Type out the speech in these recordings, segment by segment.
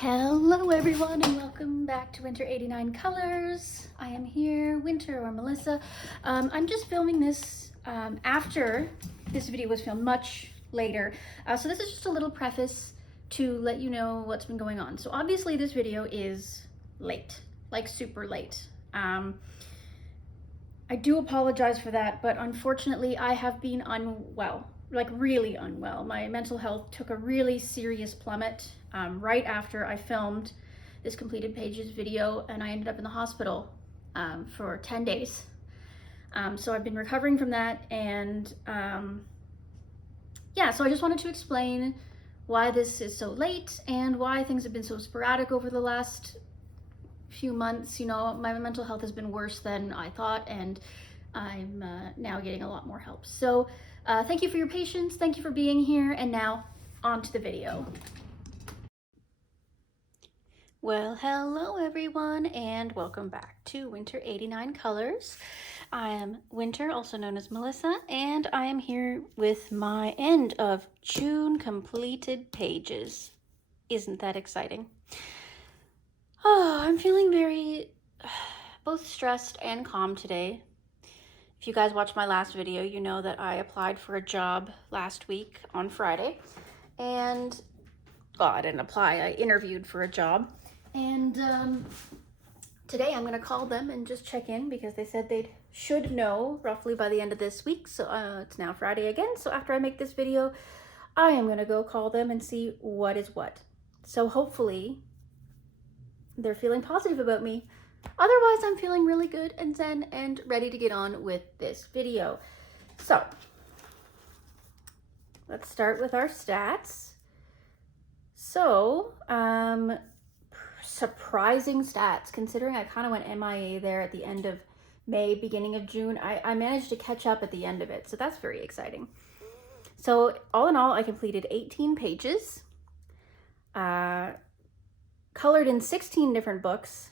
Hello everyone and welcome back to Winter 89 Colors. I am here, Winter or Melissa. I'm just filming this after this video was filmed much later. So this is just a little preface to let you know what's been going on. So obviously this video is late, like super late. I do apologize for that, but unfortunately I have been unwell. Like really unwell. My mental health took a really serious plummet right after I filmed this completed pages video, and I ended up in the hospital for 10 days. So I've been recovering from that, and yeah, so I just wanted to explain why this is so late and why things have been so sporadic over the last few months. You know, my mental health has been worse than I thought, and I'm now getting a lot more help. So thank you for your patience, thank you for being here, and now on to the video. Well, hello everyone, and welcome back to Winter 89 Colors. I am Winter, also known as Melissa, and I am here with my end of June completed pages. Isn't that exciting? Oh, I'm feeling very both stressed and calm today. If you guys watched my last video, you know that I applied for a job last week on Friday. And, well, I didn't apply, I interviewed for a job. And today I'm gonna call them and just check in because they said they should know roughly by the end of this week. So it's now Friday again. So after I make this video, I am gonna go call them and see what is what. So hopefully they're feeling positive about me. Otherwise, I'm feeling really good and zen and ready to get on with this video. So let's start with our stats. So, surprising stats, considering I kind of went MIA there at the end of May, beginning of June. I managed to catch up at the end of it, so that's very exciting. So all in all, I completed 18 pages, colored in 16 different books,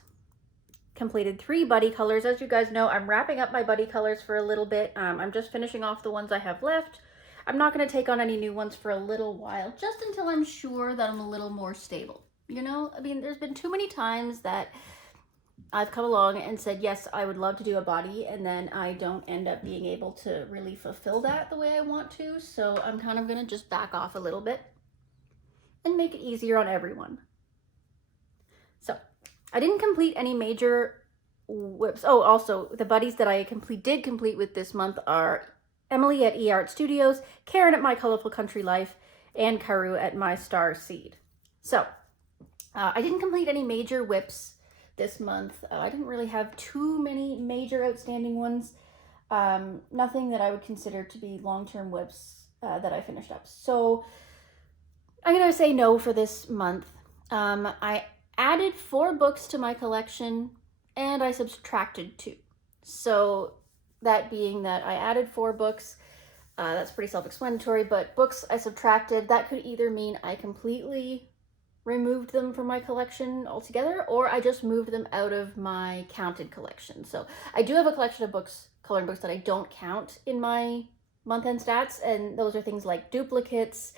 completed 3 buddy colors. As you guys know, I'm wrapping up my buddy colors for a little bit. I'm just finishing off the ones I have left. I'm not going to take on any new ones for a little while, just until I'm sure that I'm a little more stable. You know, I mean, there's been too many times that I've come along and said, yes, I would love to do a body, and then I don't end up being able to really fulfill that the way I want to. So I'm kind of going to just back off a little bit and make it easier on everyone. So I didn't complete any major whips. Oh, also the buddies that I did complete with this month are Emily at Art Studios, Karen at My Colorful Country Life, and Karu at My Star Seed. So I didn't complete any major whips this month. I didn't really have too many major outstanding ones. Nothing that I would consider to be long-term whips that I finished up. So I'm gonna say no for this month. I added 4 books to my collection and I subtracted 2. So that being that I added 4 books, that's pretty self-explanatory, but books I subtracted, that could either mean I completely removed them from my collection altogether, or I just moved them out of my counted collection. So I do have a collection of books, coloring books, that I don't count in my month-end stats, and those are things like duplicates,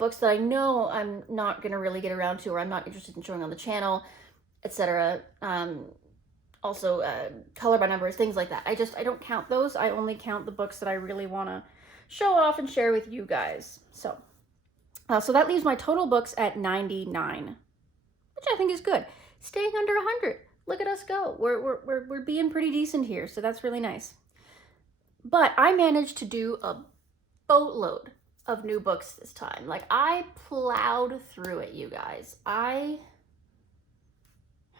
books that I know I'm not gonna really get around to, or I'm not interested in showing on the channel, etc. Also color by numbers, things like that. I don't count those. I only count the books that I really want to show off and share with you guys. So that leaves my total books at 99, which I think is good. Staying under 100. Look at us go. We're being pretty decent here, so that's really nice. But I managed to do a boatload of new books this time. Like, I plowed through it, you guys. How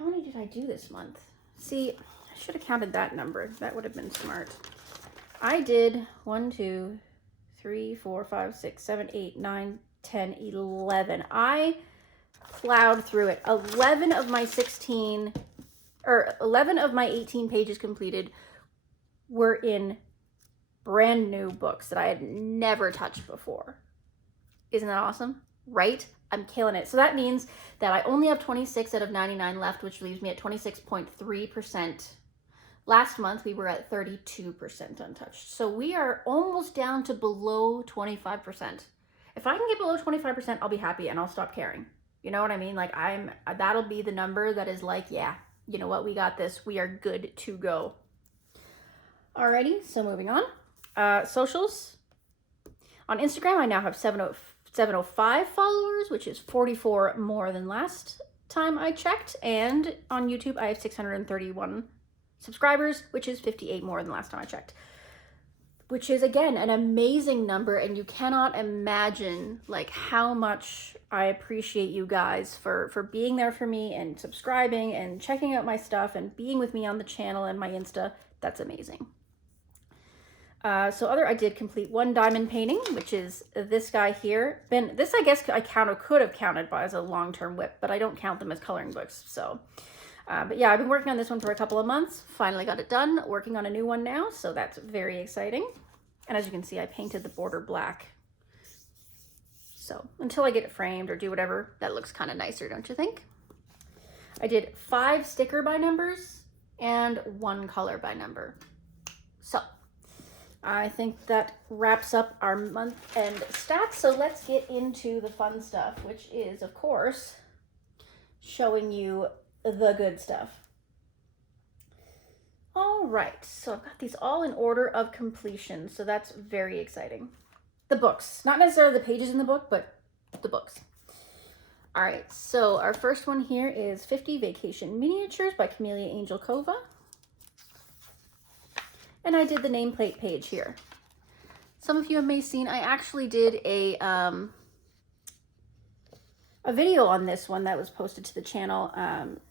many did I do this month? See, I should have counted that number. That would have been smart. I did 1, 2, 3, 4, 5, 6, 7, 8, 9, 10, 11. I plowed through it. 11 of my 18 pages completed were in brand new books that I had never touched before. Isn't that awesome? Right? I'm killing it. So that means that I only have 26 out of 99 left, which leaves me at 26.3%. Last month, we were at 32% untouched. So we are almost down to below 25%. If I can get below 25%, I'll be happy and I'll stop caring. You know what I mean? Like that'll be the number that is like, yeah, you know what? We got this. We are good to go. Alrighty, so moving on. Socials. On Instagram, I now have 705 followers, which is 44 more than last time I checked. And on YouTube, I have 631 subscribers, which is 58 more than last time I checked. Which is, again, an amazing number, and you cannot imagine like how much I appreciate you guys for being there for me and subscribing and checking out my stuff and being with me on the channel and my Insta. That's amazing. I did complete one diamond painting, which is this guy here. This I guess I could have counted by as a long-term whip, but I don't count them as coloring books. So, but yeah, I've been working on this one for a couple of months. Finally got it done. Working on a new one now, so that's very exciting. And as you can see, I painted the border black. So until I get it framed or do whatever, that looks kind of nicer, don't you think? I did 5 sticker by numbers and 1 color by number. So I think that wraps up our month-end stats. So let's get into the fun stuff, which is, of course, showing you the good stuff. All right, so I've got these all in order of completion, so that's very exciting. The books, not necessarily the pages in the book, but the books. All right, so our first one here is 50 Vacation Miniatures by Camellia Angel Cova. And I did the nameplate page here. Some of you may have seen, I actually did a video on this one that was posted to the channel,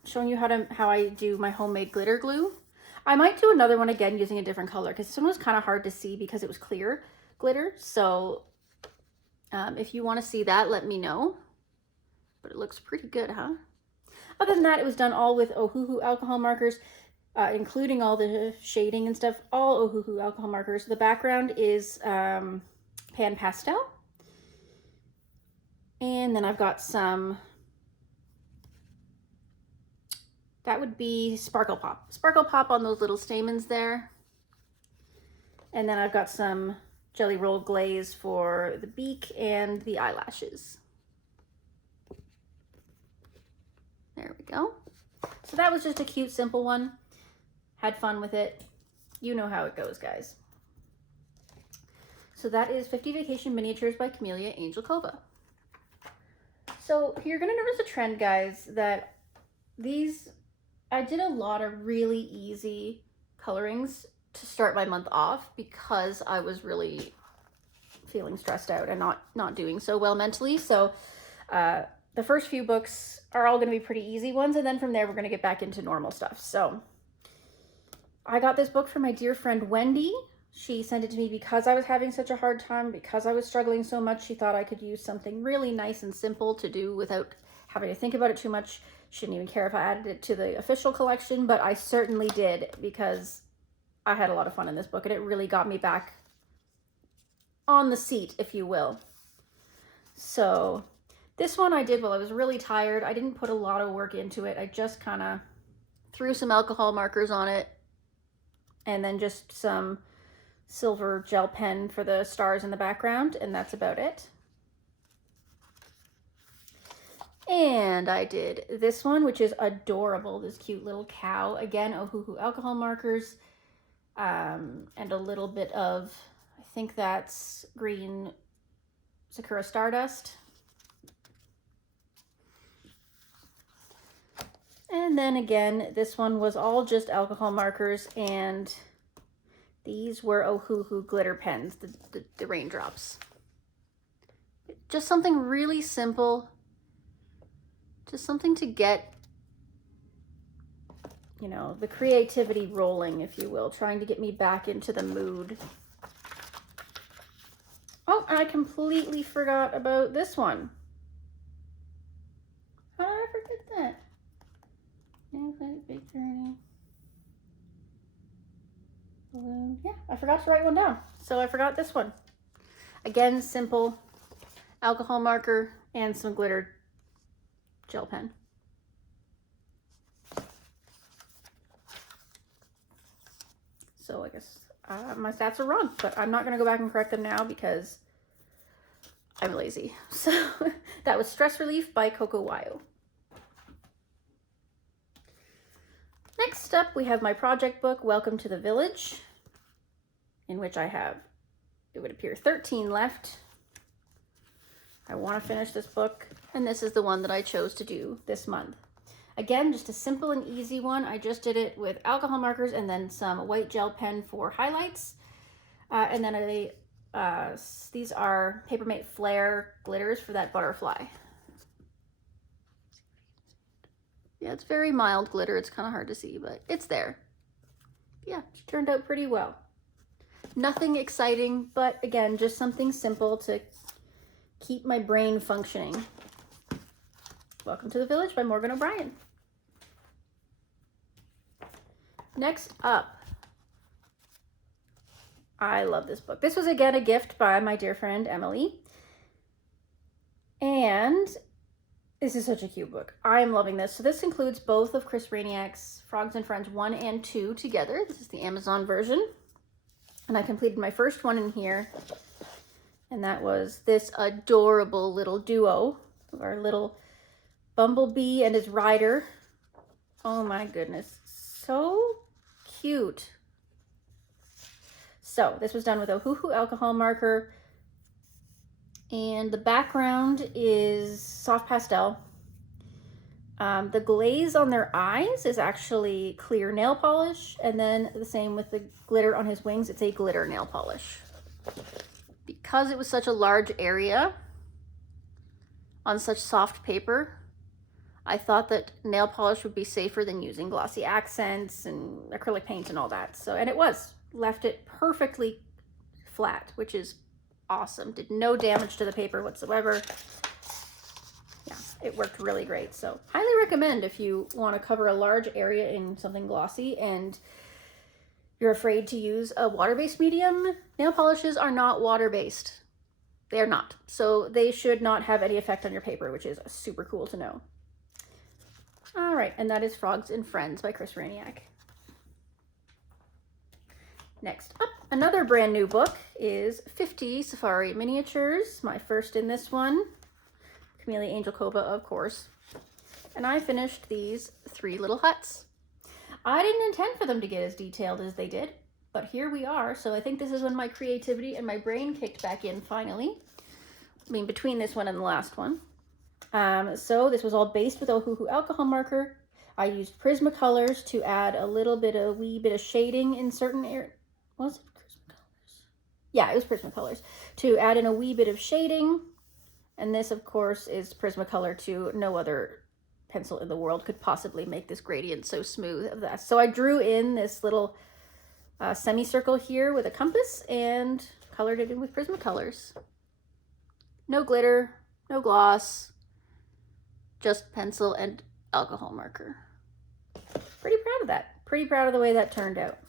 showing you how I do my homemade glitter glue. I might do another one again using a different color, because this one was kind of hard to see because it was clear glitter. So if you want to see that, let me know. But it looks pretty good, huh? Other than that, it was done all with Ohuhu alcohol markers. Including all the shading and stuff, all Ohuhu alcohol markers. The background is Pan Pastel. And then I've got some, that would be Sparkle Pop. Sparkle Pop on those little stamens there. And then I've got some Jelly Roll Glaze for the beak and the eyelashes. There we go. So that was just a cute, simple one. Had fun with it. You know how it goes, guys. So that is 50 Vacation Miniatures by Camellia Angel Cova. So you're gonna notice a trend, guys, that I did a lot of really easy colorings to start my month off because I was really feeling stressed out and not doing so well mentally. So the first few books are all gonna be pretty easy ones, and then from there we're gonna get back into normal stuff. So I got this book from my dear friend Wendy. She sent it to me because I was having such a hard time, because I was struggling so much. She thought I could use something really nice and simple to do without having to think about it too much. She didn't even care if I added it to the official collection, but I certainly did, because I had a lot of fun in this book and it really got me back on the seat, if you will. So this one I did while I was really tired. I didn't put a lot of work into it. I just kind of threw some alcohol markers on it, and then just some silver gel pen for the stars in the background, and that's about it. And I did this one, which is adorable, this cute little cow. Again, Ohuhu alcohol markers, and a little bit of, I think that's green Sakura Stardust. And then again, this one was all just alcohol markers, and these were Ohuhu glitter pens, the raindrops. Just something really simple, just something to get, you know, the creativity rolling, if you will, trying to get me back into the mood. Oh, I completely forgot about this one. How did I forget that? Nameplate, big journey. Balloon. Yeah, I forgot to write one down. So I forgot this one. Again, simple alcohol marker and some glitter gel pen. So I guess my stats are wrong, but I'm not going to go back and correct them now because I'm lazy. So that was Stress Relief by Coco Wayo. Next up, we have my project book, Welcome to the Village, in which I have, it would appear, 13 left. I want to finish this book, and this is the one that I chose to do this month. Again, just a simple and easy one. I just did it with alcohol markers and then some white gel pen for highlights. And then these are Papermate Flare glitters for that butterfly. Yeah, it's very mild glitter. It's kind of hard to see, but it's there. Yeah, it turned out pretty well. Nothing exciting, but again, just something simple to keep my brain functioning. Welcome to the Village by Morgan O'Brien. Next up, I love this book. This was again a gift by my dear friend Emily. And this is such a cute book. I'm loving this. So this includes both of Chris Rainiak's Frogs and Friends 1 and 2 together. This is the Amazon version. And I completed my first one in here. And that was this adorable little duo of our little Bumblebee and his rider. Oh my goodness. So cute. So this was done with a Ohuhu alcohol marker. And the background is soft pastel. The glaze on their eyes is actually clear nail polish. And then the same with the glitter on his wings. It's a glitter nail polish. Because it was such a large area on such soft paper, I thought that nail polish would be safer than using glossy accents and acrylic paint and all that. So, and it was. Left it perfectly flat, which is awesome. Did no damage to the paper whatsoever. Yeah, it worked really great. So highly recommend if you want to cover a large area in something glossy and you're afraid to use a water-based medium. Nail polishes are not water-based. They are not. So they should not have any effect on your paper, which is super cool to know. All right, and that is Frogs and Friends by Chris Rainiak. Next up, another brand new book is 50 Safari Miniatures, my first in this one. Camellia Angel Cova, of course. And I finished these 3 little huts. I didn't intend for them to get as detailed as they did, but here we are. So I think this is when my creativity and my brain kicked back in finally. I mean, between this one and the last one. So this was all based with Ohuhu alcohol marker. I used Prismacolors to add a wee bit of shading in certain areas. Was it Prismacolors? Yeah, it was Prismacolors. To add in a wee bit of shading. And this, of course, is Prismacolor too. No other pencil in the world could possibly make this gradient so smooth of that. So I drew in this little semicircle here with a compass and colored it in with Prismacolors. No glitter, no gloss, just pencil and alcohol marker. Pretty proud of that. Pretty proud of the way that turned out.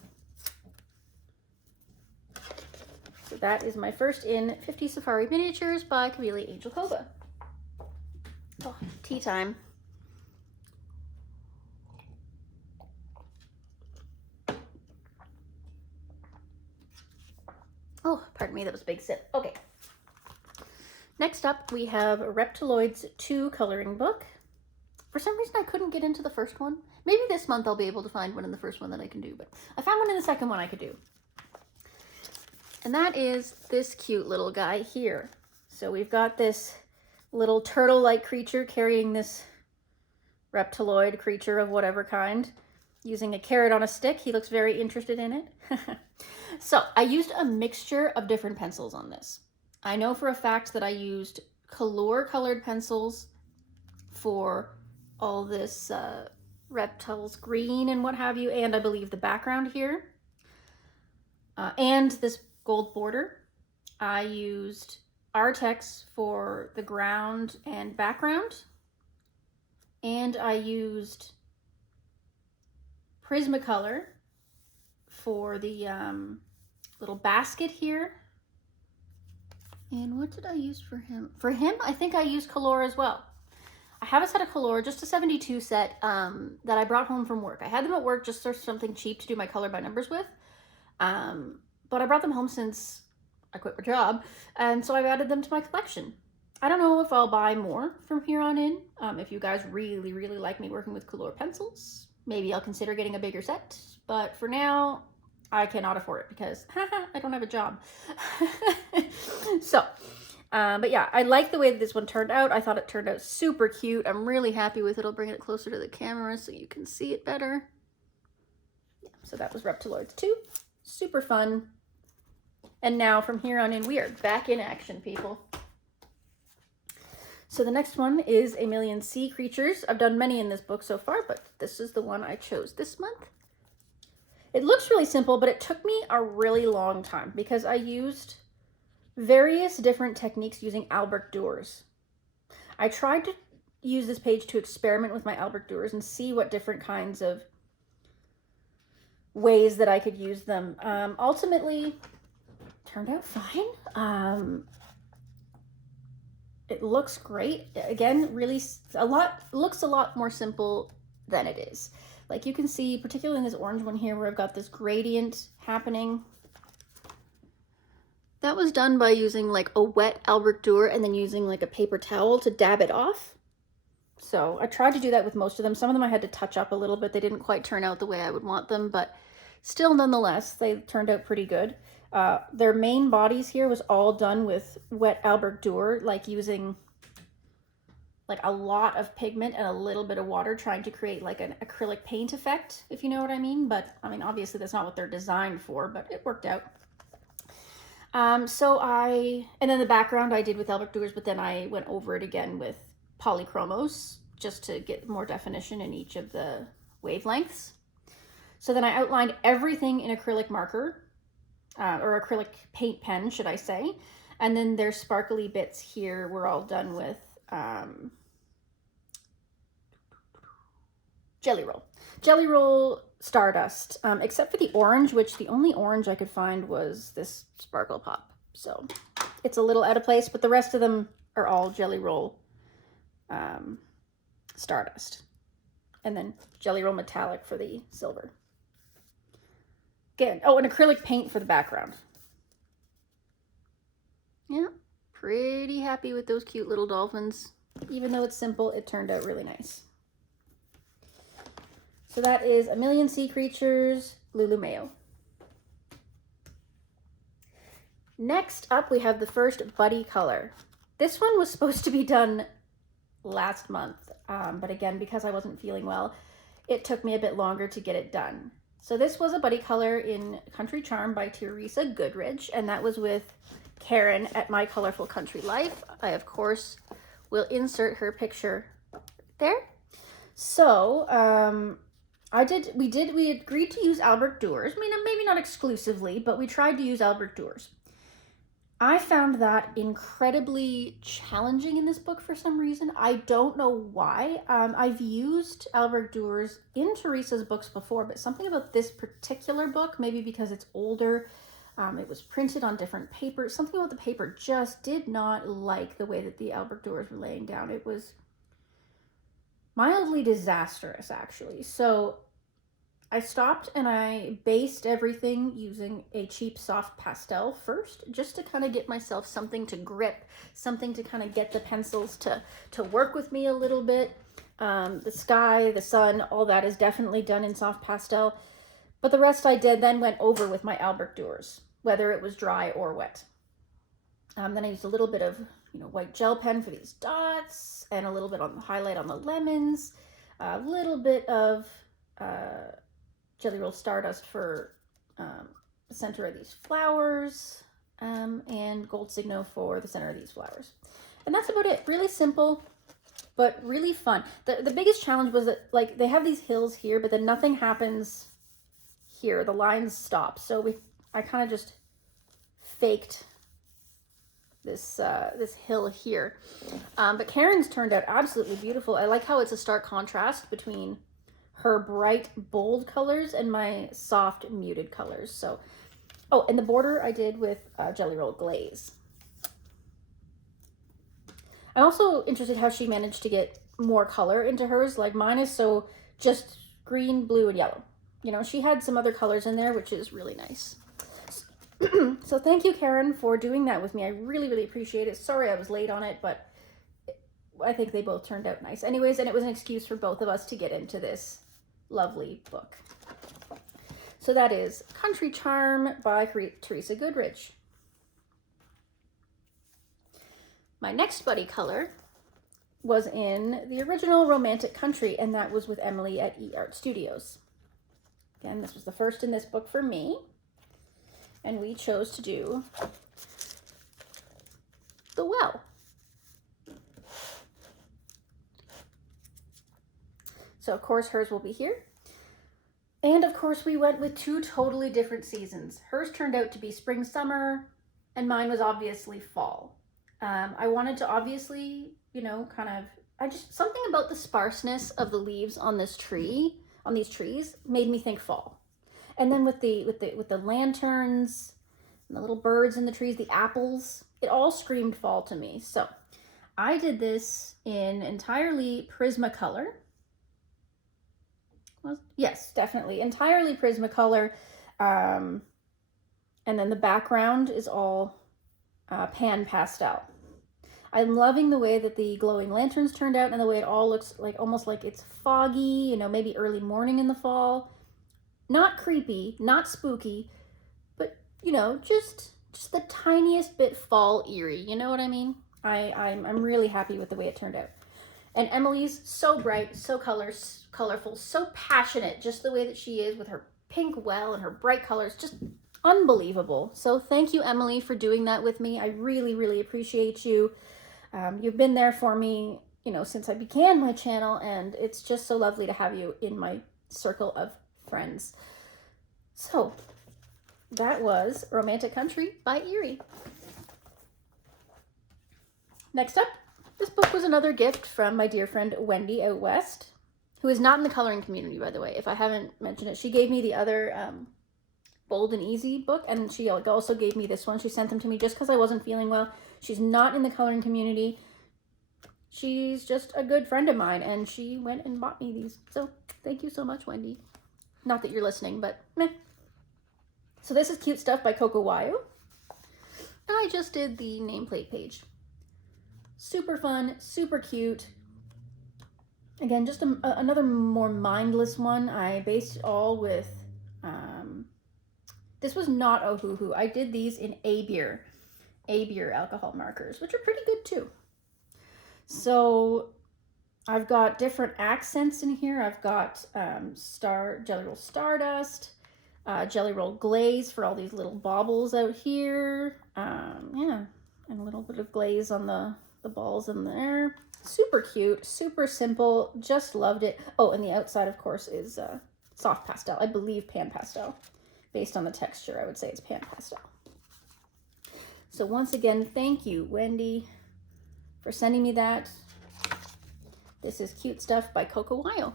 So that is my first in 50 Safari Miniatures by Camellia Angel Cova. Oh, tea time. Oh, pardon me, that was a big sip. Okay. Next up, we have Reptiloids II coloring book. For some reason, I couldn't get into the first one. Maybe this month I'll be able to find one in the first one that I can do, but I found one in the second one I could do. And that is this cute little guy here. So we've got this little turtle-like creature carrying this reptiloid creature of whatever kind, using a carrot on a stick. He looks very interested in it. So I used a mixture of different pencils on this. I know for a fact that I used Color colored pencils for all this reptiles green and what have you, and I believe the background here. And this gold border. I used Artex for the ground and background. And I used Prismacolor for the little basket here. And what did I use for him? For him, I think I used Color as well. I have a set of Color, just a 72 set that I brought home from work. I had them at work just for something cheap to do my color by numbers with. But I brought them home since I quit my job, and so I've added them to my collection. I don't know if I'll buy more from here on in. If you guys really, really like me working with color pencils, maybe I'll consider getting a bigger set. But for now, I cannot afford it because I don't have a job. So, but yeah, I like the way that this one turned out. I thought it turned out super cute. I'm really happy with it. I'll bring it closer to the camera so you can see it better. Yeah, so that was Reptiloids II. Super fun. And now from here on in, we are back in action, people. So the next one is A Million Sea Creatures. I've done many in this book so far, but this is the one I chose this month. It looks really simple, but it took me a really long time because I used various different techniques using Albrecht Dürer. I tried to use this page to experiment with my Albrecht Dürer and see what different kinds of ways that I could use them. Ultimately, turned out fine. It looks great. Again, really looks a lot more simple than it is. Like you can see, particularly in this orange one here where I've got this gradient happening. That was done by using like a wet Albrecht Dürer and then using like a paper towel to dab it off. So I tried to do that with most of them. Some of them I had to touch up a little bit. They didn't quite turn out the way I would want them, but still nonetheless, they turned out pretty good. Their main bodies here was all done with wet Albrecht Dürer, like using like a lot of pigment and a little bit of water, trying to create like an acrylic paint effect, if you know what I mean. But I mean, obviously that's not what they're designed for, but it worked out. And then the background I did with Albrecht Dürer, but then I went over it again with polychromos just to get more definition in each of the wavelengths. So then I outlined everything in acrylic marker, or acrylic paint pen, should I say. And then their sparkly bits here were all done with Jelly Roll. Jelly Roll Stardust, except for the orange, which the only orange I could find was this Sparkle Pop. So it's a little out of place, but the rest of them are all Jelly Roll Stardust. And then Jelly Roll Metallic for the silver. Again, oh, and acrylic paint for the background. Yeah, pretty happy with those cute little dolphins. Even though it's simple, it turned out really nice. So that is A Million Sea Creatures, Lulu Mayo. Next up, we have the first Buddy Color. This one was supposed to be done last month, but again, because I wasn't feeling well, it took me a bit longer to get it done. So this was a Buddy Color in Country Charm by Teresa Goodridge, and that was with Karen at My Colorful Country Life. I, of course, will insert her picture there. So, we agreed to use Albrecht Dürer. I mean, maybe not exclusively, but we tried to use Albrecht Dürer. I found that incredibly challenging in this book for some reason. I don't know why. I've used Albrecht Dürer in Teresa's books before, but something about this particular book, maybe because it's older, it was printed on different paper, something about the paper just did not like the way that the Albrecht Dürers were laying down. It was mildly disastrous, actually. So I stopped and I based everything using a cheap soft pastel first, just to kind of get myself something to grip, something to kind of get the pencils to work with me a little bit. The sky, the sun, all that is definitely done in soft pastel. But the rest I then went over with my Albrecht Dürers, whether it was dry or wet. Then I used a little bit of white gel pen for these dots, and a little bit on the highlight on the lemons, a little bit of Jelly Roll Stardust for the center of these flowers, and Gold Signo for the center of these flowers. And that's about it. Really simple, but really fun. The biggest challenge was that, like, they have these hills here, but then nothing happens here. The lines stop. So I kind of just faked this hill here. But Karen's turned out absolutely beautiful. I like how it's a stark contrast between her bright, bold colors and my soft, muted colors. So, oh, and the border I did with Jelly Roll Glaze. I'm also interested how she managed to get more color into hers. Like, mine is so just green, blue, and yellow. She had some other colors in there, which is really nice. So thank you, Karen, for doing that with me. I really, really appreciate it. Sorry I was late on it, but I think they both turned out nice. Anyways, and it was an excuse for both of us to get into this lovely book. So that is Country Charm by Teresa Goodrich. My next buddy color was in the original Romantic Country, and that was with Emily at eArt Studios. Again, this was the first in this book for me, and we chose to do The Well. So of course hers will be here. And of course we went with two totally different seasons. Hers turned out to be spring, summer, and mine was obviously fall. I wanted to obviously, you know, something about the sparseness of the leaves on this tree, on these trees, made me think fall. And then with the lanterns and the little birds in the trees, the apples, it all screamed fall to me. So I did this in entirely Prismacolor. Well, yes, definitely entirely Prismacolor. And then the background is all pan pastel. I'm loving the way that the glowing lanterns turned out and the way it all looks like almost like it's foggy, you know, maybe early morning in the fall. Not creepy, not spooky, but, you know, just the tiniest bit fall eerie. You know what I mean? I'm really happy with the way it turned out. And Emily's so bright, so colorful, so passionate, just the way that she is with her pink well and her bright colors, just unbelievable. So thank you, Emily, for doing that with me. I really, really appreciate you. You've been there for me, you know, since I began my channel, and it's just so lovely to have you in my circle of friends. So that was Romantic Country by Erie. Next up, this book was another gift from my dear friend Wendy out west, who is not in the coloring community, by the way. If I haven't mentioned it, she gave me the other Bold and Easy book, and she also gave me this one. She sent them to me just because I wasn't feeling well. She's not in the coloring community. She's just a good friend of mine, and she went and bought me these. So thank you so much, Wendy. Not that you're listening, but meh. So this is Cute Stuff by Coco Wayo. And I just did the nameplate page. Super fun, super cute. Again, just another more mindless one. I based it all with, this was not Ohuhu. I did these in A-Beer alcohol markers, which are pretty good too. So I've got different accents in here. I've got Jelly Roll Stardust, Jelly Roll Glaze for all these little baubles out here. Yeah, and a little bit of glaze on the balls in there. Super cute, super simple, just loved it. Oh, and the outside, of course, is soft pastel. I believe pan pastel. Based on the texture, I would say it's pan pastel. So once again, thank you, Wendy, for sending me that. This is Cute Stuff by Coco Wayo.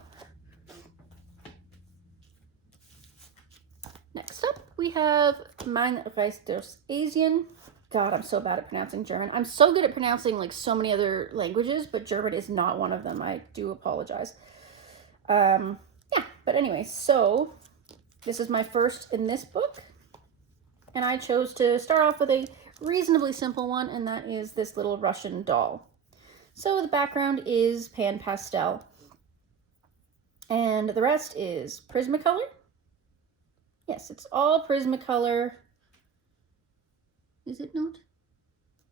Next up, we have Mein Reis durchs Asien. God, I'm so bad at pronouncing German. I'm so good at pronouncing like so many other languages, but German is not one of them. I do apologize. Yeah, but anyway, so this is my first in this book, and I chose to start off with a reasonably simple one, and that is this little Russian doll. So the background is pan pastel, and the rest is Prismacolor. Yes, it's all Prismacolor. Is it not?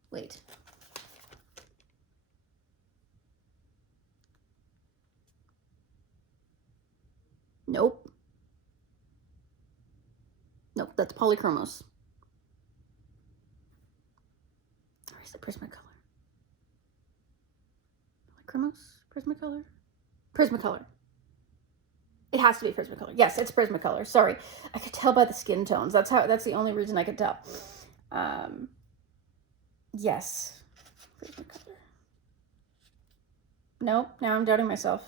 Wait. Nope. Nope, that's Polychromos. Or is it Prismacolor? Polychromos? Prismacolor? Prismacolor. It has to be Prismacolor. Yes, it's Prismacolor. Sorry. I could tell by the skin tones. That's the only reason I could tell. Yes. Prismacolor. Nope, now I'm doubting myself.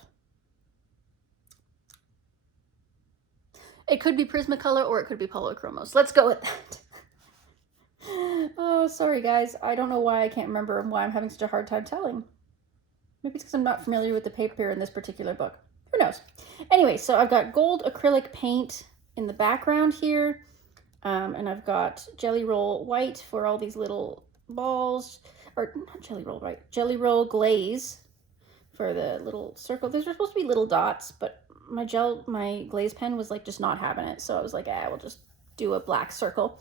It could be Prismacolor or it could be Polychromos. Let's go with that. Oh, sorry guys. I don't know why I can't remember why I'm having such a hard time telling. Maybe it's because I'm not familiar with the paper in this particular book. Who knows? Anyway, so I've got gold acrylic paint in the background here. And I've got Jelly Roll White for all these little balls, or not Jelly Roll White, Jelly Roll Glaze for the little circle. These are supposed to be little dots, but my glaze pen was like just not having it. So I was like, we'll just do a black circle.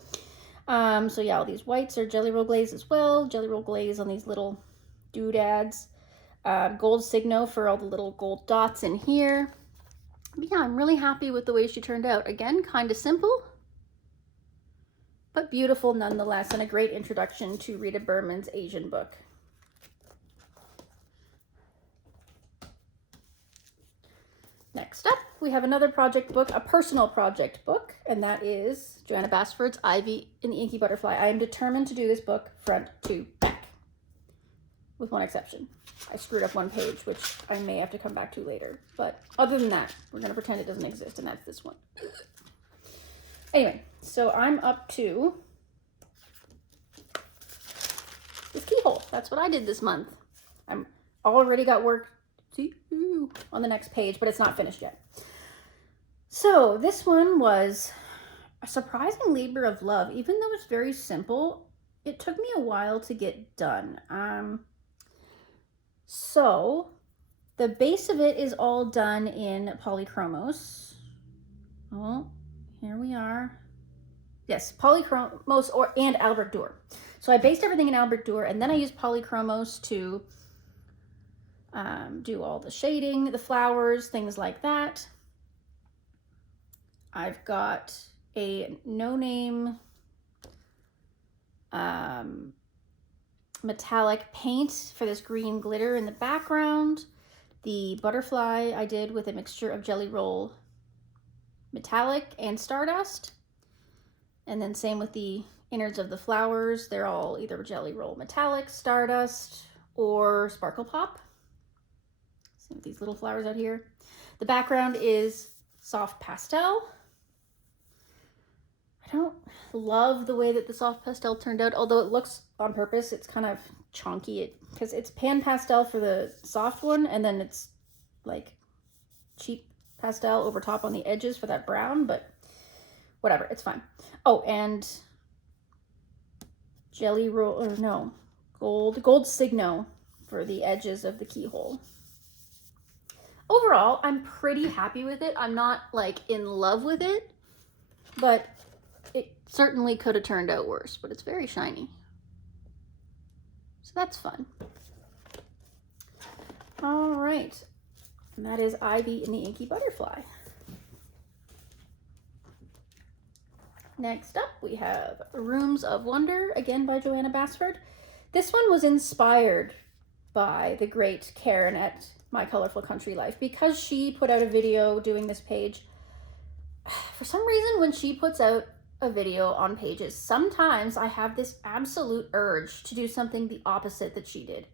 So yeah, all these whites are Jelly Roll Glaze as well. Jelly Roll Glaze on these little doodads. Gold Signo for all the little gold dots in here. But yeah, I'm really happy with the way she turned out. Again, kind of simple, but beautiful nonetheless, and a great introduction to Rita Berman's Asian book. Next up, we have another project book, a personal project book, and that is Joanna Basford's Ivy in the Inky Butterfly. I am determined to do this book front to back, with one exception. I screwed up one page, which I may have to come back to later. But other than that, we're going to pretend it doesn't exist, and that's this one. Anyway, so I'm up to this keyhole. That's what I did this month. I'm already got work on the next page, but it's not finished yet. So this one was a surprising labor of love. Even though it's very simple, it took me a while to get done. So the base of it is all done in polychromos. Oh, here we are. Yes, polychromos and Albert Dürer. So I based everything in Albert Dürer, and then I used polychromos to do all the shading, the flowers, things like that. I've got a no-name metallic paint for this green glitter in the background. The butterfly I did with a mixture of Jelly Roll metallic and Stardust. And then same with the innards of the flowers. They're all either Jelly Roll metallic, Stardust, or Sparkle Pop. Same with these little flowers out here. The background is soft pastel. I don't love the way that the soft pastel turned out, although it looks on purpose. It's kind of chonky because it's pan pastel for the soft one, and then it's like cheap pastel over top on the edges for that brown, but whatever, it's fine. Oh, and Jelly Roll, or no, Gold Signo for the edges of the keyhole. Overall, I'm pretty happy with it. I'm not like in love with it, but it certainly could have turned out worse, but it's very shiny. So that's fun. All right, and that is Ivy in the Inky Butterfly. Next up, we have Rooms of Wonder, again by Joanna Basford. This one was inspired by the great Karen at My Colorful Country Life, because she put out a video doing this page. For some reason, when she puts out a video on pages, sometimes I have this absolute urge to do something the opposite that she did.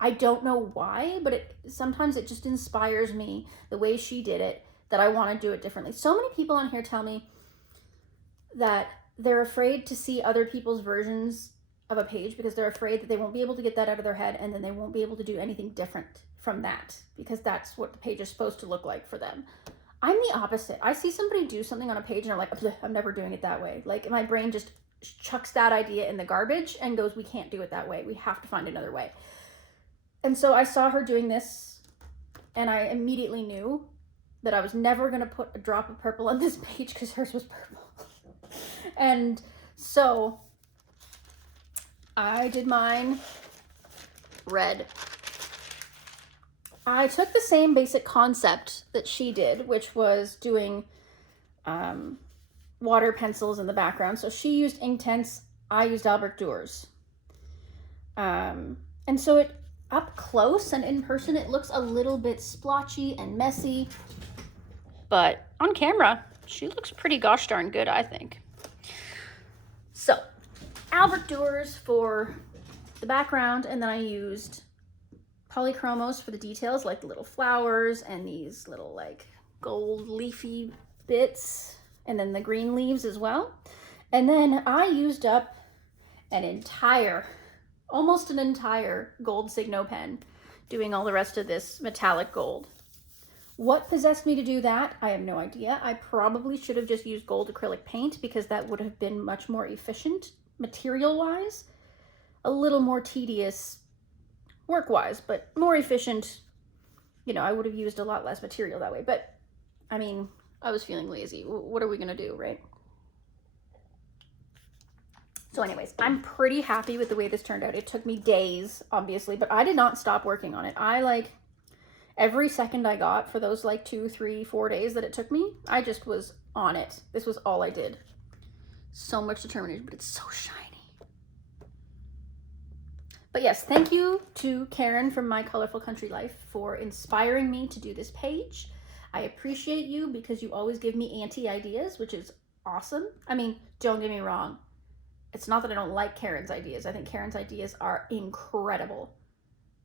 I don't know why, but sometimes it just inspires me the way she did it, that I want to do it differently. So many people on here tell me that they're afraid to see other people's versions of a page because they're afraid that they won't be able to get that out of their head, and then they won't be able to do anything different from that because that's what the page is supposed to look like for them. I'm the opposite. I see somebody do something on a page and I'm like, I'm never doing it that way. Like my brain just chucks that idea in the garbage and goes, we can't do it that way. We have to find another way. And so I saw her doing this and I immediately knew that I was never going to put a drop of purple on this page because hers was purple. And so I did mine red. I took the same basic concept that she did, which was doing water pencils in the background. So she used Inktense, I used Albert Dührer's. And so it up close and in person, it looks a little bit splotchy and messy. But on camera, she looks pretty gosh darn good, I think. So Albert Dührer's for the background, and then I used polychromos for the details, like the little flowers and these little like gold leafy bits, and then the green leaves as well. And then I used up almost an entire gold Signo pen doing all the rest of this metallic gold. What possessed me to do that? I have no idea. I probably should have just used gold acrylic paint because that would have been much more efficient material-wise. A little more tedious work-wise, but more efficient. You know, I would have used a lot less material that way. But, I mean, I was feeling lazy. What are we going to do, right? So anyways, I'm pretty happy with the way this turned out. It took me days, obviously, but I did not stop working on it. I, like, every second I got for those, like, 2, 3, 4 days that it took me, I just was on it. This was all I did. So much determination, but it's so shiny. But yes, thank you to Karen from My Colorful Country Life for inspiring me to do this page. I appreciate you because you always give me anti-ideas, which is awesome. I mean, don't get me wrong. It's not that I don't like Karen's ideas. I think Karen's ideas are incredible.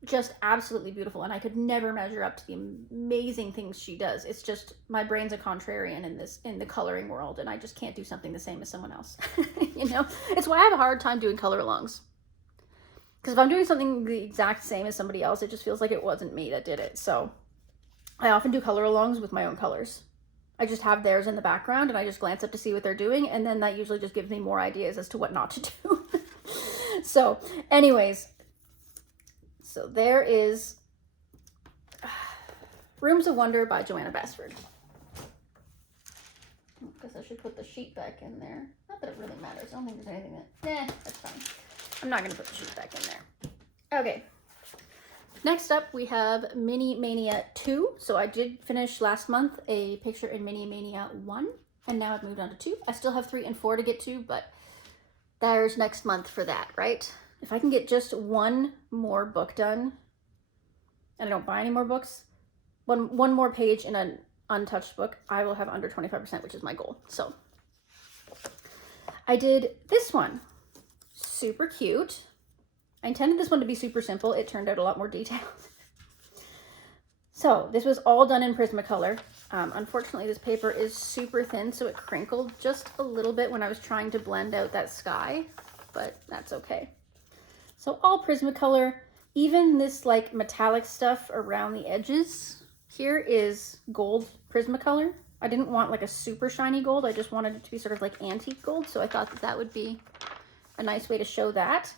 Just absolutely beautiful. And I could never measure up to the amazing things she does. It's just, my brain's a contrarian in the coloring world, and I just can't do something the same as someone else. You know? It's why I have a hard time doing color alongs. Because if I'm doing something the exact same as somebody else, it just feels like it wasn't me that did it. So I often do color alongs with my own colors. I just have theirs in the background and I just glance up to see what they're doing. And then that usually just gives me more ideas as to what not to do. So anyways, so there is Rooms of Wonder by Joanna Basford. I guess I should put the sheet back in there. Not that it really matters. I don't think there's anything that, that's fine. I'm not going to put the sheet back in there. Okay. Next up, we have Mini Mania 2. So I did finish last month a picture in Mini Mania 1, and now I've moved on to 2. I still have 3 and 4 to get to, but there's next month for that, right? If I can get just one more book done, and I don't buy any more books, one more page in an untouched book, I will have under 25%, which is my goal. So I did this one. Super cute. I intended this one to be super simple. It turned out a lot more detailed. So this was all done in Prismacolor. Unfortunately, this paper is super thin, so it crinkled just a little bit when I was trying to blend out that sky, but that's okay. So all Prismacolor, even this like metallic stuff around the edges here is gold Prismacolor. I didn't want like a super shiny gold. I just wanted it to be sort of like antique gold, so I thought that that would be a nice way to show that.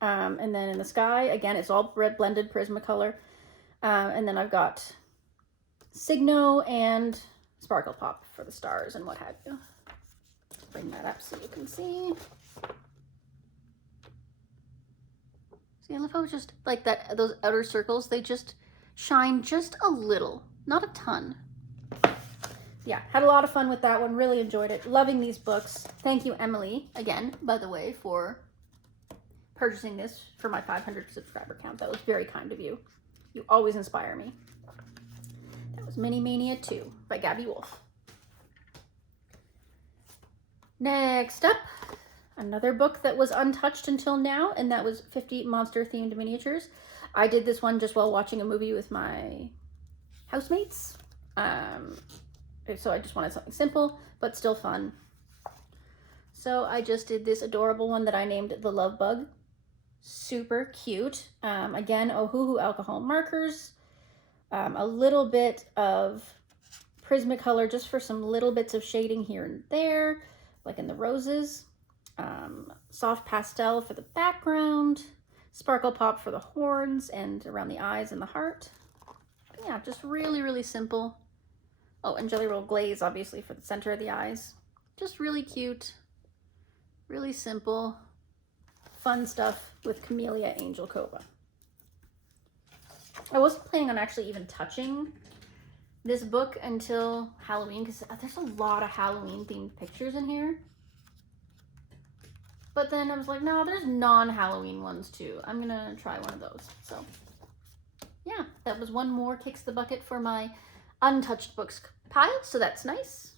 And then in the sky, again, it's all red blended Prismacolor. And then I've got Signo and Sparkle Pop for the stars and what have you. Bring that up so you can see. See, I love how it's just like that, those outer circles, they just shine just a little, not a ton. Yeah, had a lot of fun with that one. Really enjoyed it. Loving these books. Thank you, Emily, again, by the way, for purchasing this for my 500 subscriber count. That was very kind of you. You always inspire me. That was Mini Mania 2 by Gabby Wolf. Next up, another book that was untouched until now, and that was 50 monster-themed miniatures. I did this one just while watching a movie with my housemates. So I just wanted something simple, but still fun. So I just did this adorable one that I named The Love Bug. Super cute. Again, Ohuhu alcohol markers. A little bit of Prismacolor just for some little bits of shading here and there, like in the roses. Soft pastel for the background. Sparkle Pop for the horns and around the eyes and the heart. Yeah, just really, really simple. Oh, and Jelly Roll Glaze, obviously, for the center of the eyes. Just really cute. Really simple. Fun stuff with Camellia Angel Cova. I wasn't planning on actually even touching this book until Halloween because there's a lot of Halloween themed pictures in here. But then I was like, no, there's non-Halloween ones too. I'm gonna try one of those. So yeah, that was one more kicks the bucket for my untouched books pile. So that's nice.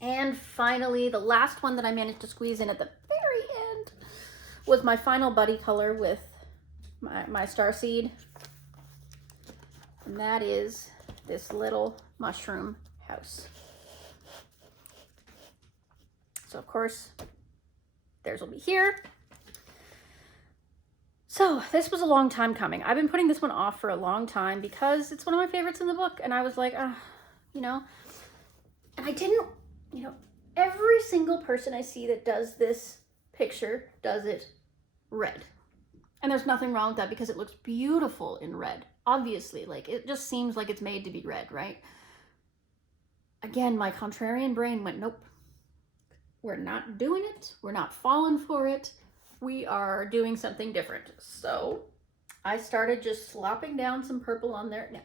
And finally, the last one that I managed to squeeze in at the very end was my final buddy color with my Starseed. And that is this little mushroom house. So of course, theirs will be here. So this was a long time coming. I've been putting this one off for a long time because it's one of my favorites in the book. And I was like, you know, and I didn't, you know, every single person I see that does this picture does it red. And there's nothing wrong with that because it looks beautiful in red. Obviously, like it just seems like it's made to be red, right? Again, my contrarian brain went, nope, we're not doing it. We're not falling for it. We are doing something different. So I started just slopping down some purple on there. Now,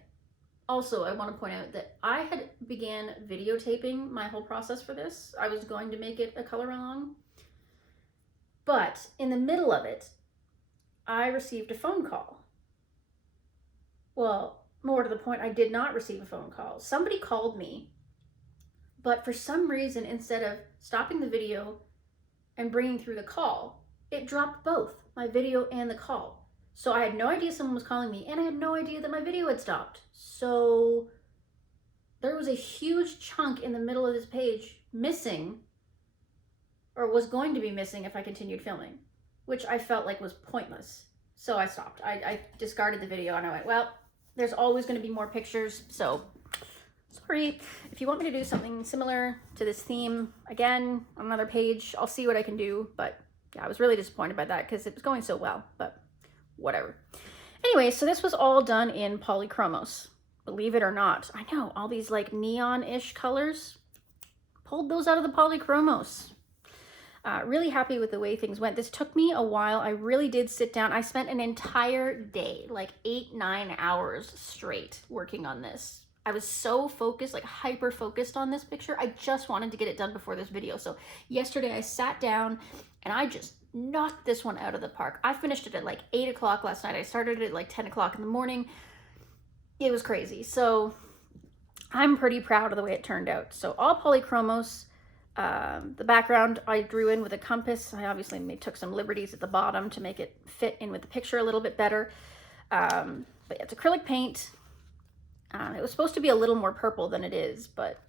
also, I want to point out that I had began videotaping my whole process for this. I was going to make it a color along. But in the middle of it, I received a phone call. Well, more to the point, I did not receive a phone call. Somebody called me, but for some reason, instead of stopping the video and bringing through the call, it dropped both, my video and the call. So I had no idea someone was calling me, and I had no idea that my video had stopped. So there was a huge chunk in the middle of this page missing, or was going to be missing if I continued filming, which I felt like was pointless. So I stopped. I discarded the video and I went, well, there's always going to be more pictures, so sorry. If you want me to do something similar to this theme again on another page, I'll see what I can do. But yeah, I was really disappointed by that because it was going so well, but whatever. Anyway, so this was all done in polychromos, believe it or not. I know, all these like neon-ish colors, pulled those out of the polychromos. Really happy with the way things went. This took me a while. I really did sit down. I spent an entire day, like 8-9 hours straight working on this. I was so focused, like hyper focused on this picture. I just wanted to get it done before this video. So yesterday I sat down and I just knocked this one out of the park. I finished it at like 8 o'clock last night. I started it at like 10 o'clock in the morning. It was crazy. So I'm pretty proud of the way it turned out. So all polychromos. The background I drew in with a compass. I obviously took some liberties at the bottom to make it fit in with the picture a little bit better. But yeah, it's acrylic paint. It was supposed to be a little more purple than it is, but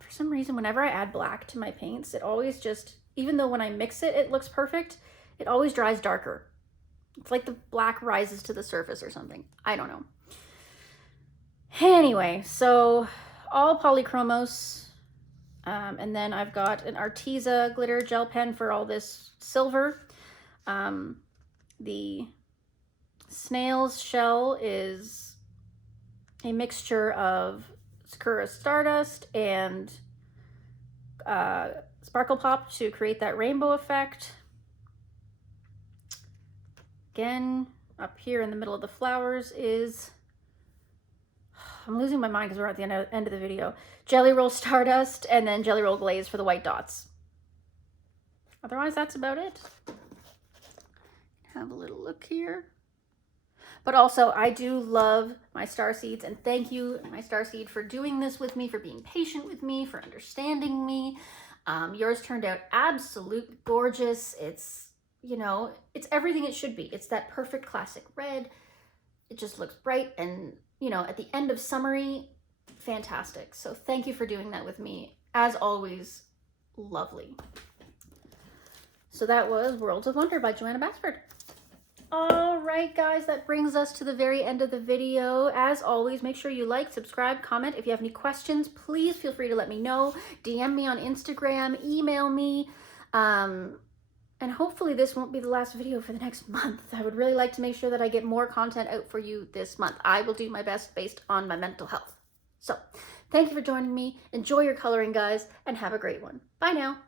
for some reason, whenever I add black to my paints, it always just, even though when I mix it, it looks perfect, it always dries darker. It's like the black rises to the surface or something. I don't know. Anyway, so all polychromos. And then I've got an Arteza glitter gel pen for all this silver. The snail's shell is a mixture of Sakura Stardust and Sparkle Pop to create that rainbow effect. Again, up here in the middle of the flowers is, I'm losing my mind because we're at the end of the video, Jelly Roll Stardust, and then Jelly Roll Glaze for the white dots. Otherwise, that's about it. Have a little look here. But also, I do love my starseeds, and thank you, my starseed, for doing this with me, for being patient with me, for understanding me. Yours turned out absolutely gorgeous. It's, you know, it's everything it should be. It's that perfect classic red. It just looks bright and, you know, at the end of summery, fantastic. So thank you for doing that with me. As always, lovely. So that was Worlds of Wonder by Joanna Basford. All right, guys, that brings us to the very end of the video. As always, make sure you like, subscribe, comment. If you have any questions, please feel free to let me know. DM me on Instagram, email me. And hopefully this won't be the last video for the next month. I would really like to make sure that I get more content out for you this month. I will do my best based on my mental health. So, thank you for joining me. Enjoy your coloring, guys, and have a great one. Bye now.